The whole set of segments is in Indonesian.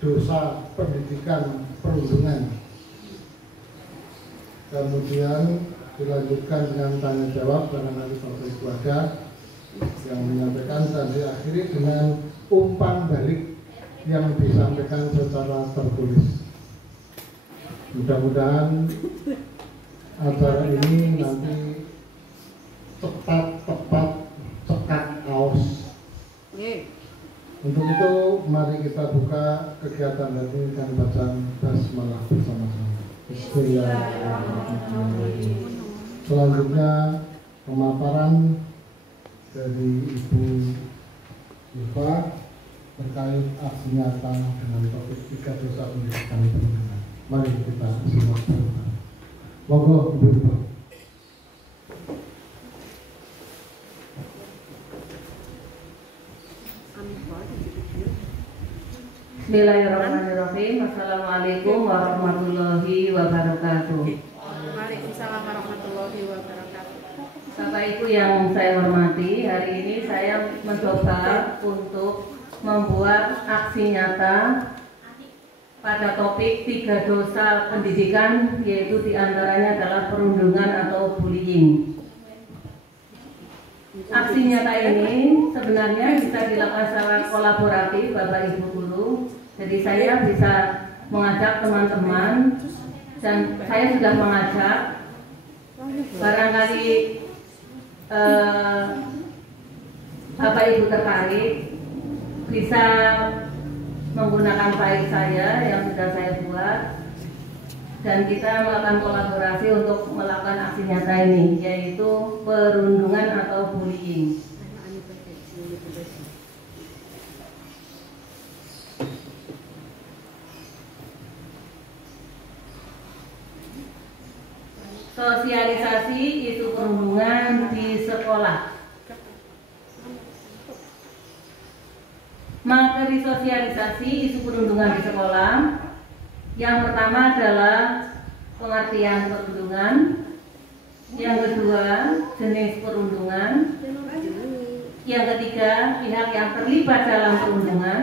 dosa pendidikan perundungan. Kemudian dilanjutkan dengan tanya jawab karena nanti Bapak Ibu ada yang menyampaikan, dan diakhiri dengan umpan balik yang disampaikan secara tertulis. Mudah-mudahan acara ini nanti tepat cekat aus. Untuk itu mari kita buka kegiatan hari ini dengan bacaan basmalah bersama-sama. Bismillahirrahmanirrahim. Selanjutnya pemaparan dari Ibu Iva terkait aksi nyata dengan topik 3 dosa pendidikan perundungan. Mari kita simak bersama. Monggo Ibu Iva. Bismillahirrahmanirrahim. Assalamualaikum warahmatullahi wabarakatuh. Waalaikumsalam warahmatullahi wabarakatuh. Bapak Ibu yang saya hormati, hari ini saya mencoba untuk membuat aksi nyata pada topik 3 dosa pendidikan, yaitu diantaranya adalah perundungan atau bullying. Aksi nyata ini sebenarnya bisa dilakukan secara kolaboratif Bapak Ibu guru. Jadi saya bisa mengajak teman-teman, dan saya sudah mengajak, barangkali Bapak Ibu tertarik bisa menggunakan file saya yang sudah saya buat, dan kita melakukan kolaborasi untuk melakukan aksi nyata ini, yaitu perundungan atau bullying. Sosialisasi isu perundungan di sekolah. Materi sosialisasi isu perundungan di sekolah. Yang pertama adalah pengertian perundungan. Yang kedua, jenis perundungan. Yang ketiga, pihak yang terlibat dalam perundungan.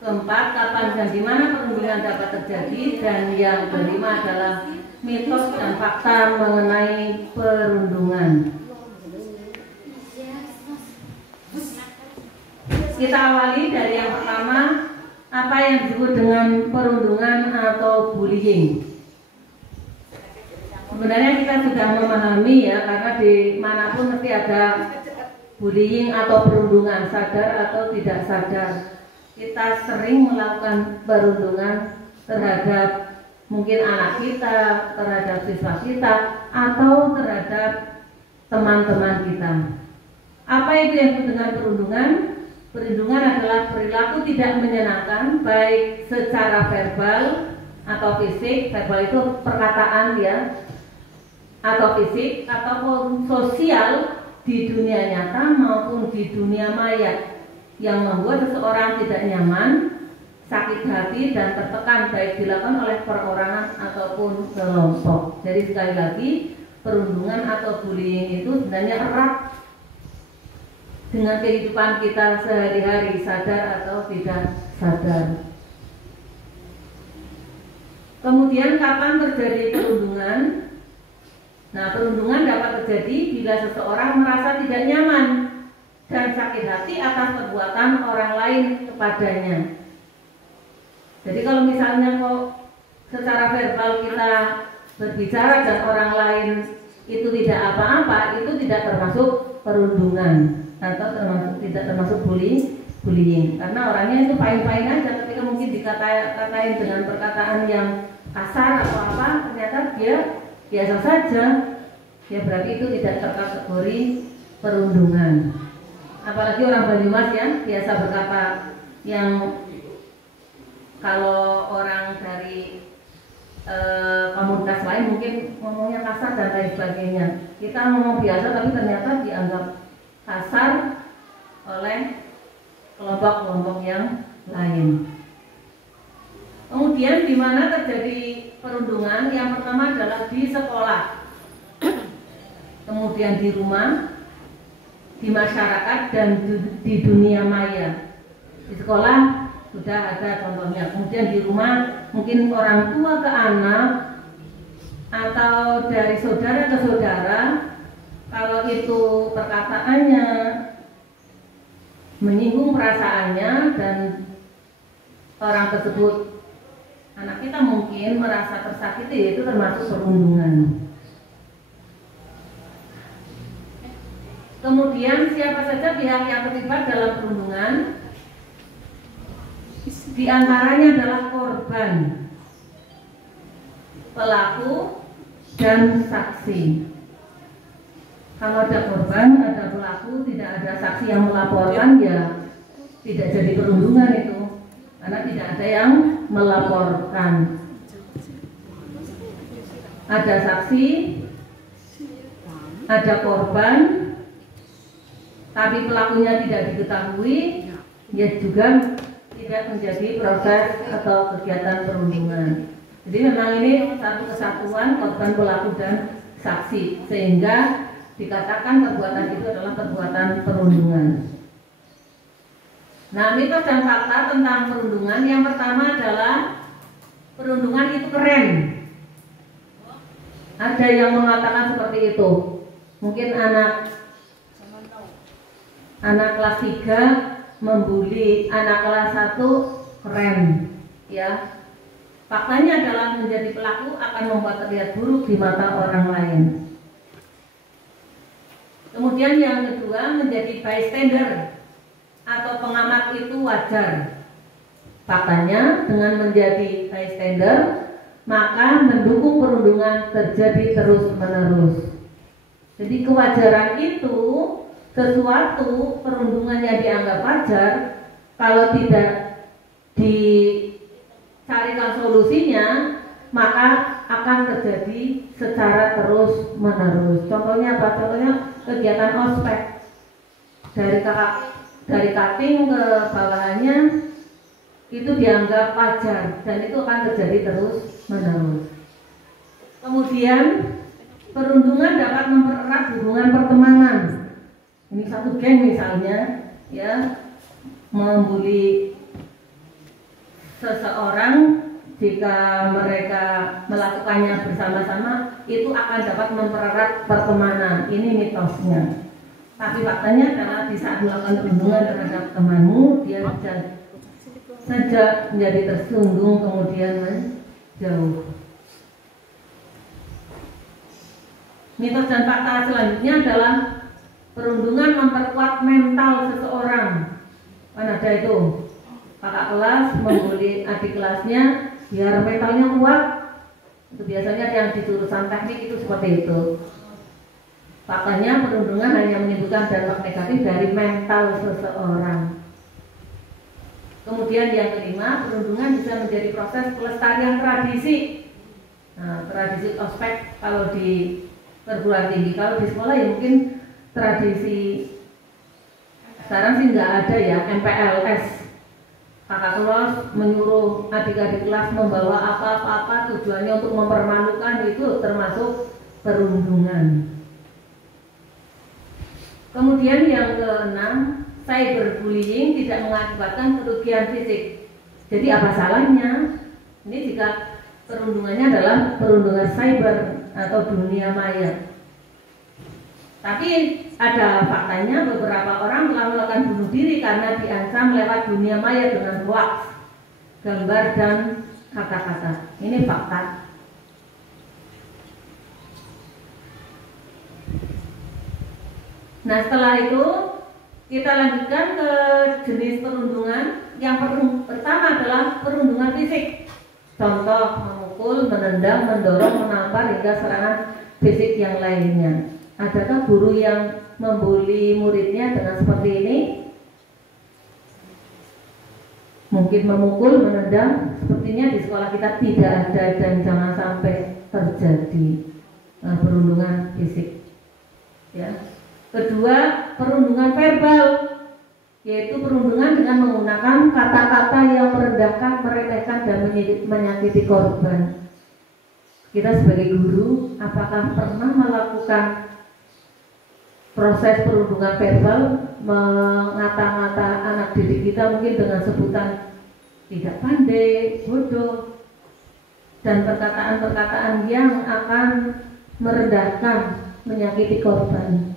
Keempat, kapan dan di mana perundungan dapat terjadi. Dan yang kelima adalah mitos dan fakta mengenai perundungan. Kita awali dari yang pertama, apa yang disebut dengan perundungan atau bullying. Sebenarnya kita sudah memahami ya, karena di manapun mesti ada bullying atau perundungan, sadar atau tidak sadar. Kita sering melakukan perundungan terhadap mungkin anak kita, terhadap siswa kita, atau terhadap teman-teman kita. Apa itu yang disebut dengan perundungan? Perundungan adalah perilaku tidak menyenangkan, baik secara verbal atau fisik. Verbal itu perkataan ya, atau fisik, ataupun sosial di dunia nyata maupun di dunia maya, yang membuat seseorang tidak nyaman, sakit hati dan tertekan, baik dilakukan oleh perorangan ataupun kelompok. Jadi sekali lagi, perundungan atau bullying itu sebenarnya erat dengan kehidupan kita sehari-hari, sadar atau tidak sadar. Kemudian kapan terjadi perundungan? Nah, perundungan dapat terjadi bila seseorang merasa tidak nyaman dan sakit hati atas perbuatan orang lain kepadanya. Jadi kalau misalnya kok secara verbal kita berbicara dan orang lain itu tidak apa-apa, itu tidak termasuk perundungan atau tidak termasuk bullying, karena orangnya itu fine-fine aja. Ketika mungkin dikatain dengan perkataan yang kasar atau apa, ternyata dia biasa saja, ya berarti itu tidak terkategori perundungan. Apalagi orang Banyumas ya, biasa berkata yang kalau orang dari komunitas lain mungkin ngomongnya kasar dan lain sebagainya. Kita ngomong biasa tapi ternyata dianggap kasar oleh kelompok-kelompok yang lain. Kemudian di mana terjadi perundungan? Yang pertama adalah di sekolah, kemudian di rumah, di masyarakat, dan di dunia maya. Di sekolah sudah ada contohnya. Kemudian di rumah mungkin orang tua ke anak atau dari saudara ke saudara, kalau itu perkataannya menyinggung perasaannya dan orang tersebut, anak kita mungkin merasa tersakiti, itu termasuk perundungan. Kemudian siapa saja pihak yang terlibat dalam perundungan? Di antaranya adalah korban, pelaku, dan saksi. Kalau ada korban, ada pelaku, tidak ada saksi yang melaporkan, ya tidak jadi perundungan itu, karena tidak ada yang melaporkan. Ada saksi, ada korban, tapi pelakunya tidak diketahui, ya juga tidak menjadi proses atau kegiatan perundungan. Jadi memang ini satu kesatuan korban, pelaku, dan saksi, sehingga dikatakan perbuatan itu adalah perbuatan perundungan. Nah, mitos dan fakta tentang perundungan, yang pertama adalah perundungan itu keren. Ada yang mengatakan seperti itu. Mungkin anak kelas 3 membuli anak kelas 1, keren, ya. Faktanya adalah menjadi pelaku akan membuat terlihat buruk di mata orang lain. Kemudian yang kedua, menjadi bystander atau pengamat itu wajar. Faktanya dengan menjadi bystander, maka mendukung perundungan terjadi terus-menerus. Jadi kewajaran itu sesuatu perundungannya dianggap wajar, kalau tidak dicarikan solusinya, maka akan terjadi secara terus-menerus. Contohnya apa? Contohnya kegiatan ospek, dari cutting ke bawahannya itu dianggap wajar dan itu akan terjadi terus-menerus. Kemudian perundungan dapat mempererat hubungan pertemanan. Ini satu geng misalnya, ya, membuli seseorang, jika mereka melakukannya bersama-sama, itu akan dapat mempererat pertemanan. Ini mitosnya. Tapi faktanya adalah di saat melakukan perundungan terhadap temanmu, dia saja menjadi tersinggung, kemudian menjauh. Mitos dan fakta selanjutnya adalah perundungan memperkuat mental seseorang. Kan ada itu, kakak kelas membuli adik kelasnya biar mentalnya kuat. Itu biasanya yang di jurusan teknik itu seperti itu. Faktanya perundungan hanya menimbulkan dampak negatif dari mental seseorang. Kemudian yang kelima, perundungan bisa menjadi proses pelestarian tradisi. Nah, tradisi ospek kalau di perguruan tinggi, kalau di sekolah ya mungkin tradisi sekarang sih nggak ada ya, MPLS. Kakak kelas menyuruh adik-adik kelas membawa apa-apa, tujuannya untuk mempermalukan, itu termasuk perundungan. Kemudian yang keenam, cyberbullying tidak mengakibatkan kerugian fisik. Jadi apa salahnya? Ini jika perundungannya adalah perundungan cyber atau dunia maya. Tapi ada faktanya beberapa orang telah melakukan bunuh diri karena diancam lewat dunia maya dengan hoax, gambar, dan kata-kata. Ini fakta. Nah, setelah itu kita lanjutkan ke jenis perundungan. Yang pertama adalah perundungan fisik. Contoh, memukul, menendang, mendorong, menampar, hingga serangan fisik yang lainnya. Adakah guru yang membuli muridnya dengan seperti ini? Mungkin memukul, menendang. Sepertinya di sekolah kita tidak ada dan jangan sampai terjadi perundungan fisik. Ya. Kedua, perundungan verbal, yaitu perundungan dengan menggunakan kata-kata yang merendahkan, meremehkan, dan menyakiti korban. Kita sebagai guru, apakah pernah melakukan proses perundungan verbal, mengata-ngata anak didik kita mungkin dengan sebutan tidak pandai, bodoh, dan perkataan-perkataan yang akan merendahkan, menyakiti korban.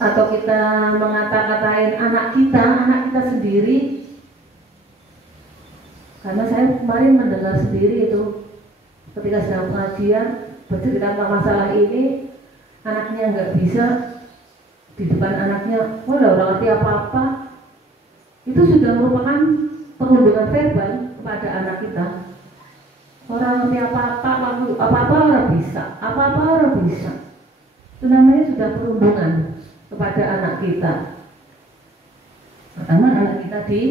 Atau kita mengata-katain anak kita sendiri. Karena saya kemarin mendengar sendiri itu ketika sedang pengajian bercerita tentang masalah ini, anaknya nggak bisa, di depan anaknya, udah orang ngerti apa-apa. Itu sudah merupakan perundungan verbal kepada anak kita. Orang ngerti apa-apa, apa-apa orang bisa, apa-apa orang bisa. Itu namanya sudah perundungan kepada anak kita. Pertama anak kita di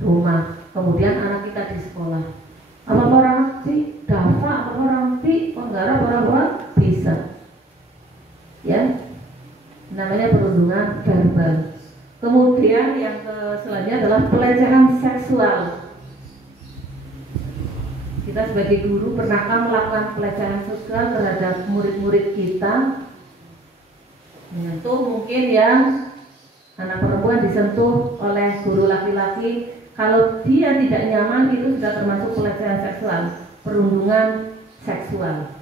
rumah, kemudian anak kita di sekolah. Apa orang ngerti, dafa, apa orang ngerti, penggarap orang bisa. Ya, namanya perundungan verbal. Kemudian yang selanjutnya adalah pelecehan seksual. Kita sebagai guru pernahkah melakukan pelecehan seksual terhadap murid-murid kita? Menyentuh mungkin yang anak perempuan disentuh oleh guru laki-laki, kalau dia tidak nyaman itu sudah termasuk pelecehan seksual, perundungan seksual.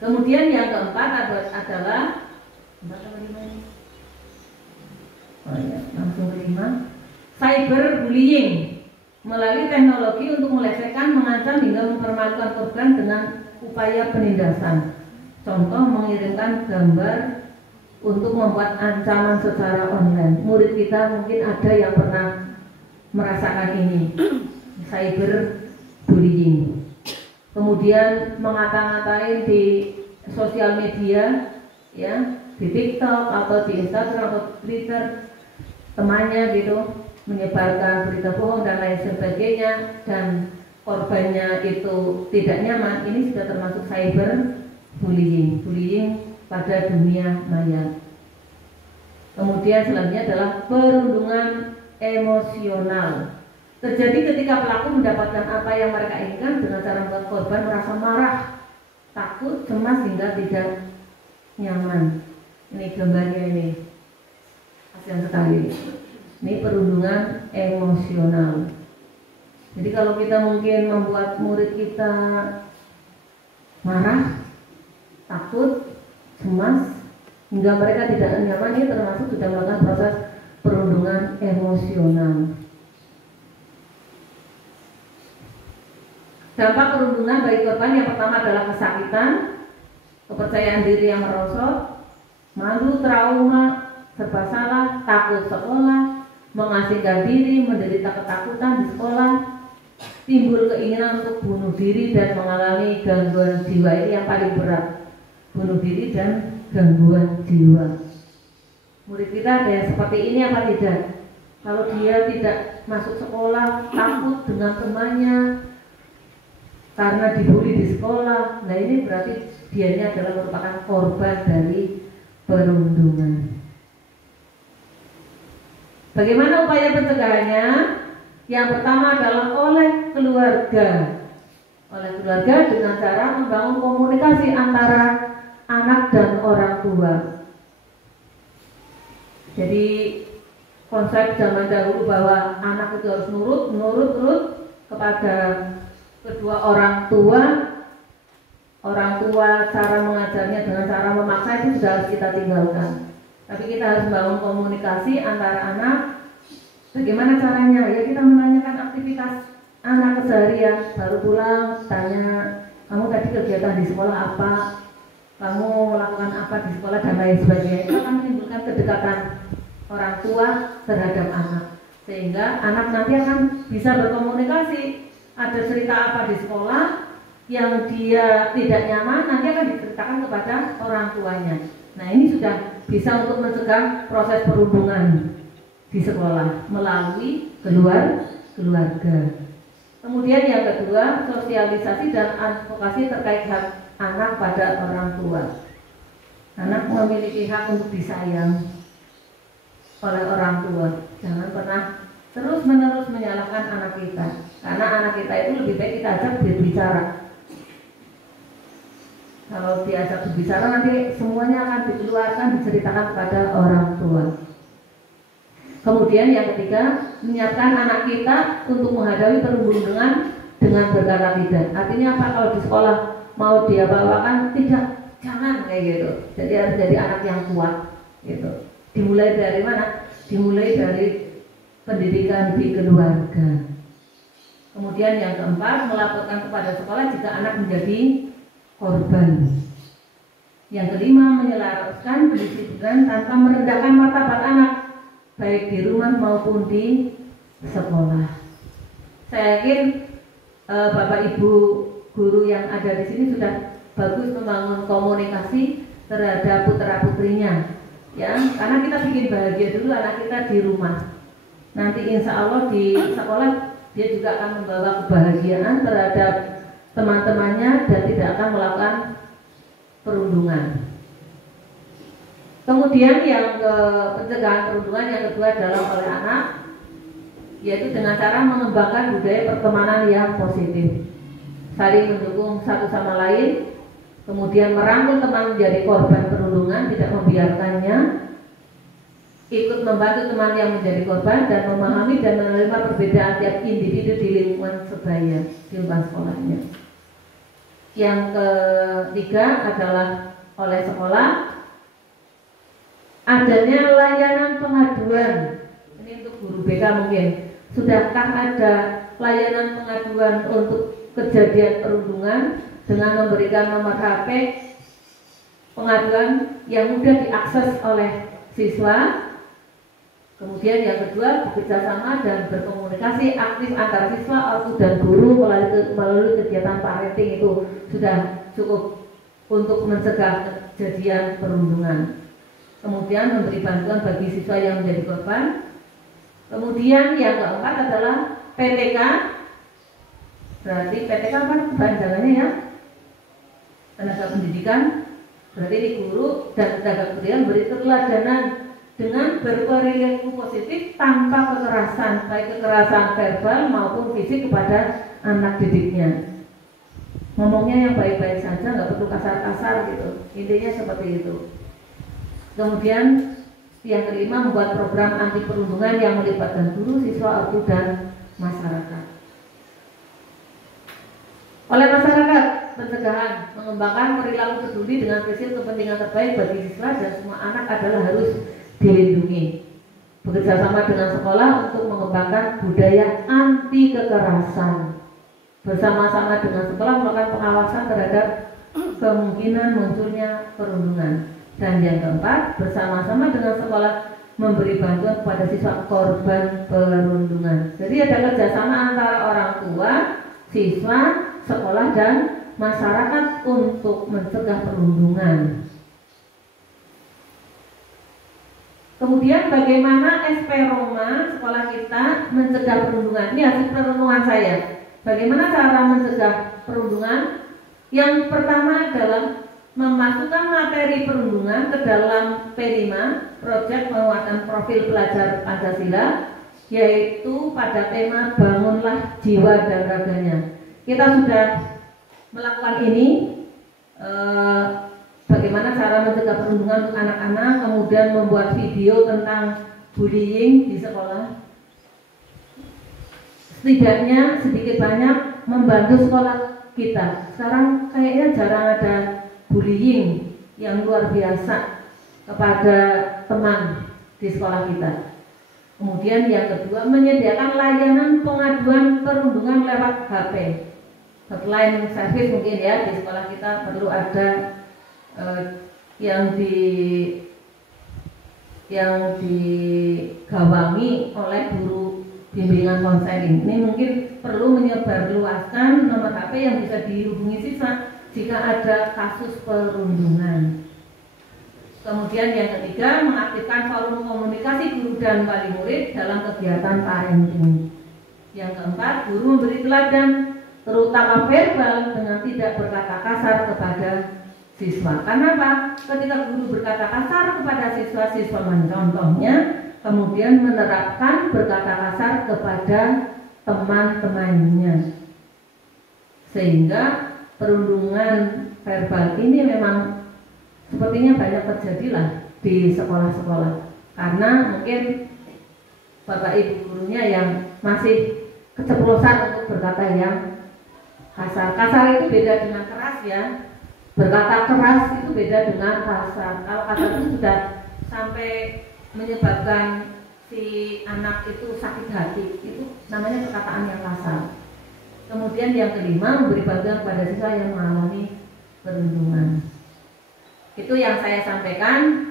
Kemudian yang keempat adalah cyberbullying, melalui teknologi untuk melecehkan, mengancam hingga mempermalukan korban dengan upaya penindasan. Contoh, mengirimkan gambar untuk membuat ancaman secara online. Murid kita mungkin ada yang pernah merasakan ini, cyberbullying. Kemudian mengata-ngatain di sosial media, ya, di TikTok atau di Instagram atau Twitter, temannya gitu, menyebarkan berita bohong dan lain sebagainya, dan korbannya itu tidak nyaman. Ini sudah termasuk cyberbullying, bullying pada dunia maya. Kemudian selanjutnya adalah perundungan emosional. Terjadi ketika pelaku mendapatkan apa yang mereka inginkan dengan cara membuat korban merasa marah, takut, cemas hingga tidak nyaman. Ini gambarnya ini, kasihan sekali. Ini perundungan emosional. Jadi kalau kita mungkin membuat murid kita marah, takut, cemas hingga mereka tidak nyaman, ini termasuk sudah melakukan proses perundungan emosional. Dampak perundungan bagi korban yang pertama adalah kesakitan, kepercayaan diri yang merosot, malu, trauma, serba salah, takut sekolah, mengasingkan diri, menderita ketakutan di sekolah, timbul keinginan untuk bunuh diri dan mengalami gangguan jiwa. Ini yang paling berat, bunuh diri dan gangguan jiwa. Murid kita ada yang seperti ini apa tidak? Kalau dia tidak masuk sekolah, takut dengan temannya karena dibully di sekolah, nah ini berarti dianya adalah merupakan korban dari perundungan. Bagaimana upaya pencegahannya? Yang pertama adalah oleh keluarga. Oleh keluarga dengan cara membangun komunikasi antara anak dan orang tua. Jadi konsep zaman dahulu bahwa anak itu harus nurut kepada kedua orang tua. Orang tua cara mengajarnya dengan cara memaksa itu sudah harus kita tinggalkan. Tapi kita harus membangun komunikasi antara anak. Bagaimana caranya? Ya kita menanyakan aktivitas anak keseharian. Baru pulang tanya, kamu tadi kegiatan di sekolah apa? Kamu melakukan apa di sekolah dan lain sebagainya. Itu akan menimbulkan kedekatan orang tua terhadap anak, sehingga anak nanti akan bisa berkomunikasi. Ada cerita apa di sekolah yang dia tidak nyaman, nanti akan diceritakan kepada orang tuanya. Nah ini sudah bisa untuk mencegah proses perundungan di sekolah melalui keluarga. Kemudian yang kedua, sosialisasi dan advokasi terkait hak anak pada orang tua. Anak memiliki hak untuk disayang oleh orang tua. Jangan pernah terus-menerus menyalahkan anak kita, karena anak kita itu lebih baik kita ajak berbicara. Kalau diajak berbicara nanti semuanya akan dikeluarkan, diceritakan kepada orang tua. Kemudian yang ketiga, menyiapkan anak kita untuk menghadapi perundungan dengan berkata tidak. Artinya apa? Kalau di sekolah mau dia bawakan tidak, jangan kayak gitu. Jadi harus jadi anak yang kuat gitu. Dimulai dari mana? Dimulai dari pendidikan di keluarga. Kemudian yang keempat, melaporkan kepada sekolah jika anak menjadi korban. Yang kelima, menyelaraskan pendisiplinan tanpa merendahkan martabat anak, baik di rumah maupun di sekolah. Saya yakin Bapak Ibu guru yang ada di sini sudah bagus membangun komunikasi terhadap putra putrinya, ya. Karena kita bikin bahagia dulu anak kita di rumah. Nanti insya Allah di sekolah dia juga akan membawa kebahagiaan terhadap teman-temannya dan tidak akan melakukan perundungan. Kemudian yang pencegahan perundungan yang kedua adalah oleh anak, yaitu dengan cara mengembangkan budaya pertemanan yang positif, saling mendukung satu sama lain, kemudian merangkul teman menjadi korban perundungan, tidak membiarkannya, ikut membantu teman yang menjadi korban, dan memahami dan menerima perbedaan tiap individu di lingkungan sebaya, di lingkungan sekolahnya. Yang ketiga adalah oleh sekolah, adanya layanan pengaduan. Ini untuk guru BK mungkin. Sudahkah ada layanan pengaduan untuk kejadian perundungan dengan memberikan nomor HP pengaduan yang mudah diakses oleh siswa? Kemudian yang kedua, bekerjasama dan berkomunikasi aktif antara siswa, ortu dan guru melalui kegiatan parenting itu sudah cukup untuk mencegah kejadian perundungan. Kemudian memberi bantuan bagi siswa yang menjadi korban. Kemudian yang keempat adalah PTK. Berarti PTK apa kepanjangannya ya? Tenaga pendidikan. Berarti ini guru dan tenaga pendidikan beri keteladanan dengan berperilaku positif tanpa kekerasan, baik kekerasan verbal maupun fisik kepada anak didiknya. Ngomongnya yang baik-baik saja, nggak perlu kasar-kasar gitu. Intinya seperti itu. Kemudian yang kelima, membuat program anti perundungan yang melibatkan guru, siswa, ortu dan masyarakat. Oleh masyarakat, pencegahan mengembangkan perilaku peduli dengan prinsip kepentingan terbaik bagi siswa dan semua anak adalah harus dilindungi. Bekerjasama dengan sekolah untuk mengembangkan budaya anti kekerasan. Bersama-sama dengan sekolah melakukan pengawasan terhadap kemungkinan munculnya perundungan. Dan yang keempat, bersama-sama dengan sekolah memberi bantuan kepada siswa korban perundungan. Jadi ada kerjasama antara orang tua, siswa, sekolah dan masyarakat untuk mencegah perundungan. Kemudian bagaimana SP Roma sekolah kita mencegah perundungan? Ini hasil perenungan saya. Bagaimana cara mencegah perundungan? Yang pertama adalah memasukkan materi perundungan ke dalam P5, proyek penguatan profil pelajar Pancasila, yaitu pada tema bangunlah jiwa dan raganya. Kita sudah melakukan ini, bagaimana cara mencegah perundungan untuk anak-anak, kemudian membuat video tentang bullying di sekolah. Setidaknya sedikit banyak membantu sekolah kita. Sekarang kayaknya jarang ada bullying yang luar biasa kepada teman di sekolah kita. Kemudian yang kedua, menyediakan layanan pengaduan perundungan lewat HP. Hotline service mungkin ya, di sekolah kita perlu ada yang digawangi oleh guru bimbingan konseling. Ini mungkin perlu menyebarluaskan nomor HP yang bisa dihubungi siswa jika ada kasus perundungan. Kemudian yang ketiga, mengaktifkan forum komunikasi guru dan wali murid dalam kegiatan parenting. Yang keempat, guru memberi teladan terutama verbal dengan tidak berkata kasar kepada siswa. Karena apa? Ketika guru berkata kasar kepada siswa, siswa mencontohnya, kemudian menerapkan berkata kasar kepada teman-temannya. Sehingga perundungan verbal ini memang sepertinya banyak terjadilah di sekolah-sekolah. Karena mungkin Bapak Ibu gurunya yang masih keceplosan untuk berkata yang kasar. Kasar itu beda dengan keras ya. Berkata keras itu beda dengan kasar. Kalau kasar itu sudah sampai menyebabkan si anak itu sakit hati, itu namanya perkataan yang kasar. Kemudian yang kelima, memberi bantuan kepada siswa yang mengalami perundungan. Itu yang saya sampaikan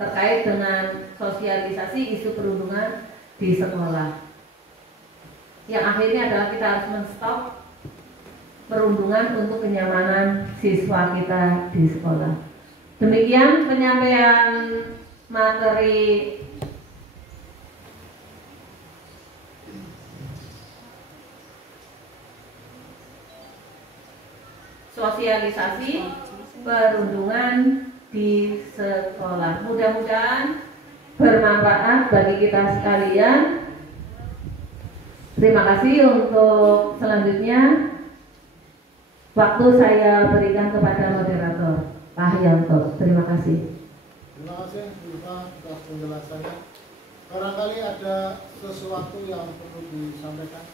terkait dengan sosialisasi isu perundungan di sekolah. Yang akhirnya adalah kita harus menstop perundungan untuk kenyamanan siswa kita di sekolah. Demikian penyampaian materi sosialisasi perundungan di sekolah. Mudah-mudahan bermanfaat bagi kita sekalian. Terima kasih. Untuk selanjutnya waktu saya berikan kepada moderator Pak Yanto. Terima kasih. Terima kasih Bu Iva atas penjelasannya. Barangkali ada sesuatu yang perlu disampaikan.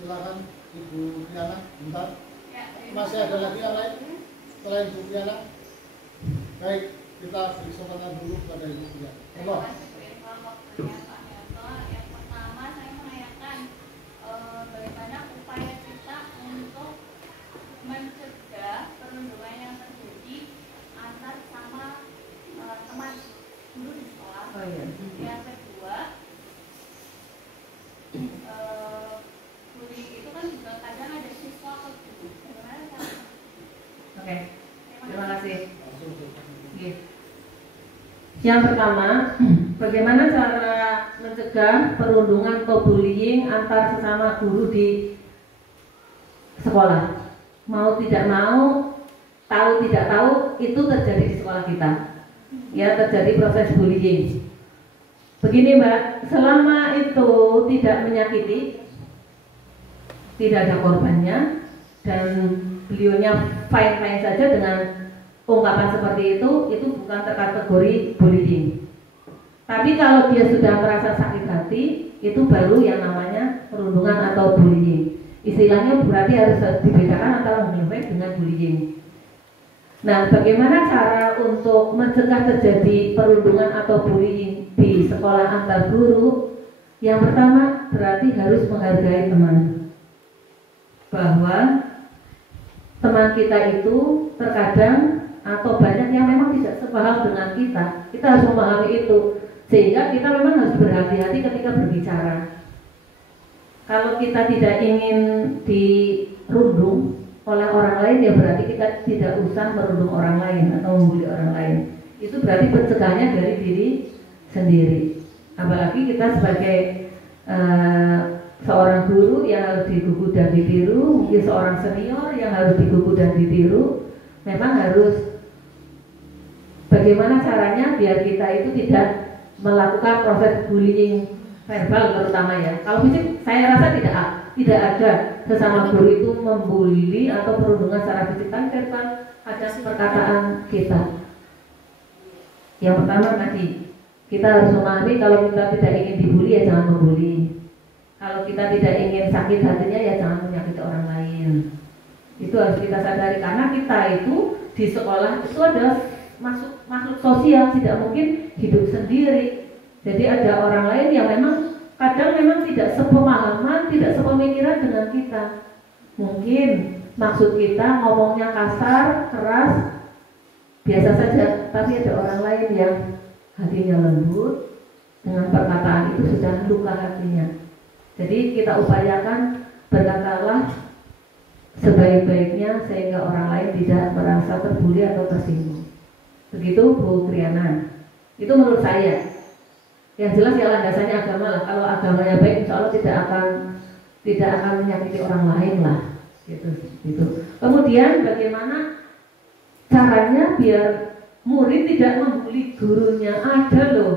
Silakan Ibu Diana, bentar. Masih ada lagi yang lain selain Ibu Diana? Baik, kita beri kesempatan dulu kepada Ibu Diana. Yang pertama saya menanyakan bagaimana upaya kita untuk mencegah perundungan yang terjadi antar sama teman guru di sekolah. Yang kedua, bullying itu kan juga kadang ada siswa ke guru. Bagaimana cara? Oke, terima kasih. Yang pertama, bagaimana cara mencegah perundungan atau bullying antar sesama guru di sekolah? Mau tidak mau, tahu tidak tahu, itu terjadi di sekolah kita. Ya, terjadi proses bullying. Begini Mbak, selama itu tidak menyakiti, tidak ada korbannya, dan beliaunya fine-fine saja dengan ungkapan seperti itu bukan terkategori bullying. Tapi kalau dia sudah merasa sakit hati, itu baru yang namanya perundungan atau bullying. Istilahnya berarti harus dibedakan antara bullying dengan bullying. Nah, bagaimana cara untuk mencegah terjadi perundungan atau bullying di sekolah antar guru? Yang pertama, berarti harus menghargai teman. Bahwa teman kita itu terkadang atau banyak yang memang tidak sepaham dengan kita. Kita harus memahami itu, sehingga kita memang harus berhati-hati ketika berbicara. Kalau kita tidak ingin dirundung oleh orang lain, ya berarti kita tidak usah merundung orang lain atau membuli orang lain. Itu berarti pencegahannya dari diri sendiri. Apalagi kita sebagai seorang guru yang harus digugu dan ditiru, mungkin seorang senior yang harus digugu dan ditiru, memang harus bagaimana caranya biar kita itu tidak melakukan proses bullying verbal terutama ya. Kalau fisik saya rasa tidak ada sesama guru itu membuli atau perundungan secara fisik, kan verbal ada perkataan kita. Yang pertama tadi, kita harus memahami kalau kita tidak ingin dibully ya jangan membuli. Kalau kita tidak ingin sakit hatinya ya jangan menyakiti orang lain. Itu harus kita sadari karena kita itu di sekolah itu adalah makhluk sosial, tidak mungkin hidup sendiri. Jadi ada orang lain yang memang kadang memang tidak sepemahaman, tidak sepemikiran dengan kita. Mungkin maksud kita ngomongnya kasar, keras, biasa saja, tapi ada orang lain yang hatinya lembut, dengan perkataan itu sudah luka hatinya. Jadi kita upayakan berkatalah sebaik-baiknya sehingga orang lain tidak merasa terbuli atau tersinggung. Begitu Bu Triana. Itu menurut saya. Yang jelas ya landasannya agama lah. Kalau agamanya baik, insya Allah tidak akan menyakiti orang lain lah. Gitu. Kemudian bagaimana caranya biar murid tidak membuli gurunya? Ada loh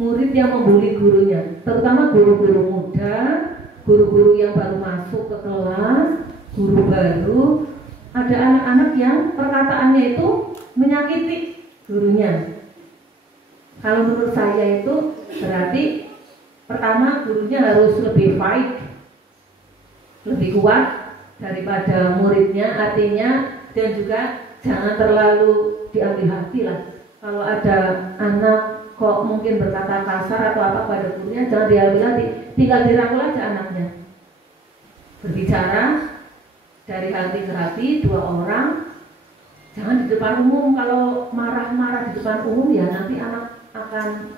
murid yang membuli gurunya, terutama guru-guru muda, guru-guru yang baru masuk ke kelas, guru baru. Ada anak-anak yang perkataannya itu menyakiti gurunya. Kalau menurut saya itu berarti pertama gurunya harus lebih fight, lebih kuat daripada muridnya, artinya, dan juga jangan terlalu diambil hati lah. Kalau ada anak kok mungkin berkata kasar atau apa pada gurunya, jangan diambil hati, tinggal dirangkul aja anaknya. Berbicara dari hati ke hati, dua orang, jangan di depan umum. Kalau marah-marah di depan umum ya nanti anak akan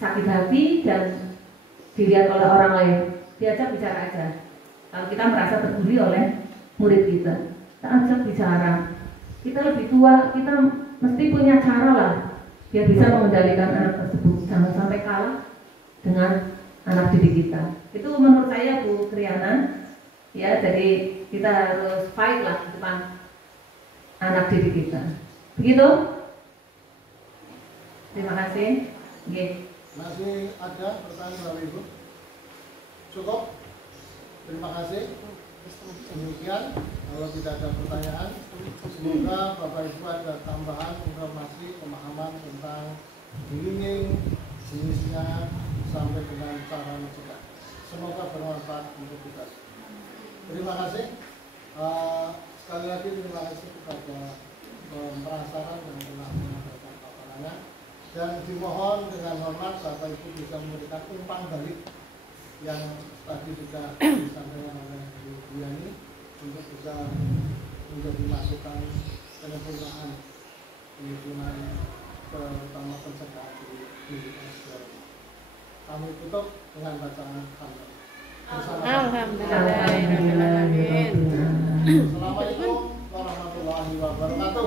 sakit hati dan dilihat oleh orang lain. Diajak bicara aja. Kalau kita merasa terbuli oleh murid kita, kita ajak bicara. Kita lebih tua, kita mesti punya cara lah biar bisa mengendalikan anak tersebut. Jangan sampai kalah dengan anak didik kita. Itu menurut saya Bu Kriana. Ya, jadi kita harus fight lah di depan anak didik kita. Begitu? Terima kasih. Okay. Masih ada pertanyaan Bapak Ibu? Cukup? Terima kasih. Demikian, kalau tidak ada pertanyaan, semoga Bapak Ibu ada tambahan informasi, pemahaman tentang bullying, jenisnya, sampai dengan cara mencegah. Semoga bermanfaat untuk kita. Terima kasih. Sekali lagi terima kasih kepada pemerasaran dan telah menyampaikan paparannya. Dan dimohon dengan hormat Bapak Ibu bisa memberikan umpan balik yang tadi juga disampaikan oleh Bu Diani untuk bisa menjadi masukan penyempurnaan terutama pencegahan di pendidikan sekolah. Kami tutup dengan bacaan hamdalah. Alhamdulillahirabbil alamin. Assalamualaikum warahmatullahi wabarakatuh.